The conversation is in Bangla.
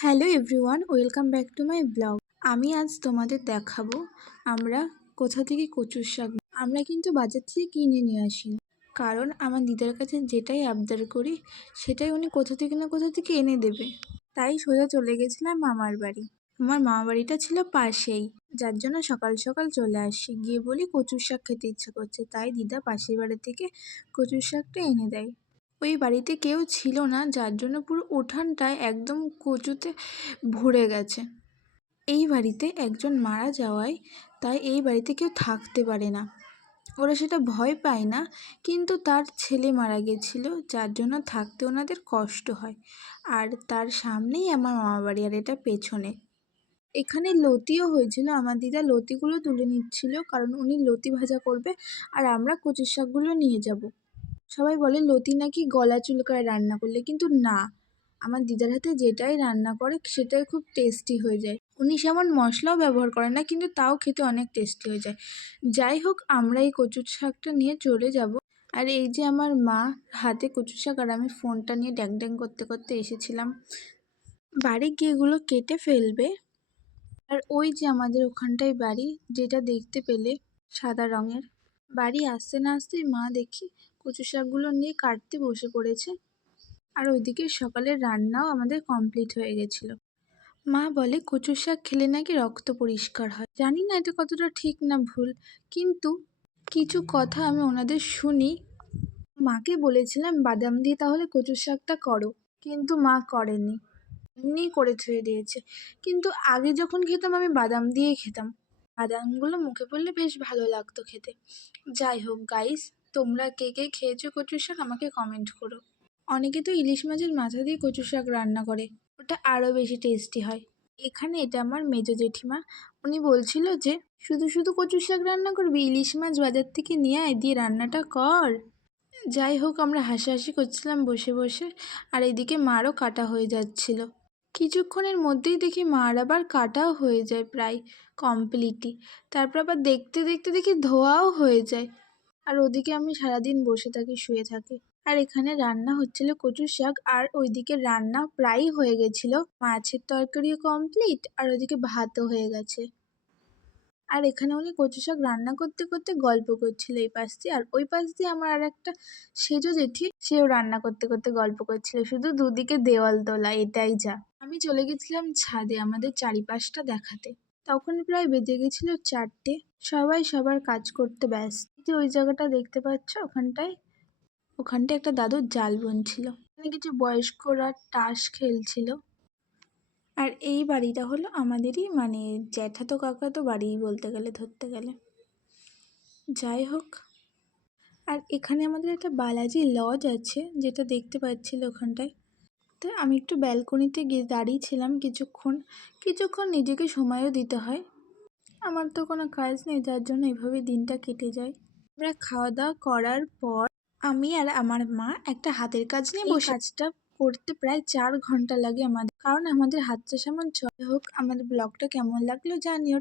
Hello everyone, welcome back to my blog. আমি আজ তোমাদের দেখাবো আমরা কোথা থেকে কচুর শাক। আমরা কিন্তু বাজার থেকে কিনে নিয়ে আসি না, কারণ আমার দিদার কাছে যেটাই আবদার করি সেটাই উনি কোথা থেকে না কোথা থেকে এনে দেবে। তাই সোজা চলে গেছিলাম মামার বাড়ি। আমার মামা বাড়িটা ছিল পাশেই, যার জন্য সকাল সকাল চলে আসি। গিয়ে বলি কচুর শাক খেতে ইচ্ছা করছে, তাই দিদা পাশের বাড়ি থেকে কচুর শাকটা এনে দেয়। ওই বাড়িতে কেউ ছিল না, যার জন্য পুরো উঠানটায় একদম কচুতে ভরে গেছে। এই বাড়িতে একজন মারা যাওয়ায় তাই এই বাড়িতে কেউ থাকতে পারে না। ওরা সেটা ভয় পায় না, কিন্তু তার ছেলে মারা গেছিল, যার জন্য থাকতে ওনাদের কষ্ট হয়। আর তার সামনেই আমার মামা বাড়ি, আর এটা পেছনে। এখানে লতিও হয়েছিল, আমার দিদা লতিগুলো তুলে নিচ্ছিল, কারণ উনি লতি ভাজা করবে আর আমরা কচুর শাকগুলো নিয়ে যাব। সবাই বলে লতি নাকি গলা চুলকায় রান্না করলে, কিন্তু না, আমার দিদার হাতে যেটাই রান্না করে সেটাই খুব টেস্টি হয়ে যায়। উনি সেমন মশলাও ব্যবহার করেন না, কিন্তু তাও খেতে অনেক টেস্টি হয়ে যায়। যাই হোক, আমরা এই কচুর শাকটা নিয়ে চলে যাব। আর এই যে আমার মা হাতে কচুর শাক, আর আমি ফোনটা নিয়ে ড্যাং ড্যাং করতে করতে এসেছিলাম। বাড়ি গিয়ে এগুলো কেটে ফেলবে। আর ওই যে আমাদের ওখানটায় বাড়ি, যেটা দেখতে পেলে সাদা রঙের। বাড়ি আসতে না আসতেই মা দেখি কচু শাকগুলো নিয়ে কাটতে বসে পড়েছে। আর ওইদিকে সকালের রান্নাও আমাদের কমপ্লিট হয়ে গেছিলো। মা বলে কচু শাক খেলে নাকি রক্ত পরিষ্কার হয়। জানি না এটা কতটা ঠিক না ভুল, কিন্তু কিছু কথা আমি ওনাদের শুনি। মাকে বলেছিলাম বাদাম দিয়ে তাহলে কচু শাকটা করো, কিন্তু মা করেনি, এমনি করে থুয়ে দিয়েছে। কিন্তু আগে যখন খেতাম আমি বাদাম দিয়েই খেতাম, বাদামগুলো মুখে পড়লে বেশ ভালো লাগতো খেতে। যাই হোক গাইস, তোমরা কে কে খেয়েছো কচুর শাক আমাকে কমেন্ট করো। অনেকে তো ইলিশ মাছের মাথা দিয়ে কচু শাক রান্না করে, ওটা আরও বেশি টেস্টি হয়। এখানে এটা আমার মেজো জেঠিমা, উনি বলছিল যে শুধু শুধু কচু শাক রান্না করবি, ইলিশ মাছ বাজার থেকে নিয়ে আয়, দিয়ে রান্নাটা কর। যাই হোক, আমরা হাসাহাসি করছিলাম বসে বসে, আর এদিকে মারও কাটা হয়ে যাচ্ছিল। কিছুক্ষণের মধ্যেই দেখি মার আবার কাটাও হয়ে যায় প্রায় কমপ্লিটই। তারপর আবার দেখতে দেখতে দেখি ধোয়াও হয়ে যায়। আর ওদিকে আমি সারাদিন বসে থাকি, শুয়ে থাকি। আর এখানে রান্না হচ্ছিল কচুর শাক, আর ওইদিকে রান্না প্রায়ই হয়ে গেছিল। মাছের তরকারিও কমপ্লিট, আর ওইদিকে ভাতও হয়ে গেছে। আর এখানে উনি কচু শাক রান্না করতে করতে গল্প করছিল এই পাশ দিয়ে, আর ওই পাশ দিয়ে আমার আর একটা সেজো জেঠি, সেও রান্না করতে করতে গল্প করছিল। শুধু দুদিকে দেওয়াল তোলা, এটাই যা। আমি চলে গেছিলাম ছাদে আমাদের চারিপাশটা দেখাতে। তখন প্রায় বেজে গেছিল 4টে। সবাই সবার কাজ করতে ব্যস্ত। যে ওই জায়গাটা দেখতে পাচ্ছ, ওখানটায় একটা দাদুর জাল বুনছিল। ওখানে কিছু বয়স্করা তাস খেলছিল। আর এই বাড়িটা হলো আমাদেরই, মানে জ্যাঠাতো কাকাতো বাড়িই বলতে গেলে, ধরতে গেলে। যাই হোক, আর এখানে আমাদের একটা বালাজি লজ আছে, যেটা দেখতে পাচ্ছিল ওখানটায়। তো আমি একটু ব্যালকনিতে গিয়ে দাঁড়িয়েছিলাম কিছুক্ষণ নিজেকে সময়ও দিতে হয়। আমার তো কোনো কাজ নেই, যার জন্য এভাবে দিনটা কেটে যায়। আমরা খাওয়া দাওয়া করার পর আমি আর আমার মা একটা হাতের কাজ নিয়ে বসে। কাজটা করতে প্রায় 4 ঘন্টা লাগে আমাদের, কারণ আমাদের হাতটা সেমন। যাই হোক, আমাদের ব্লগটা কেমন লাগলো জানিও।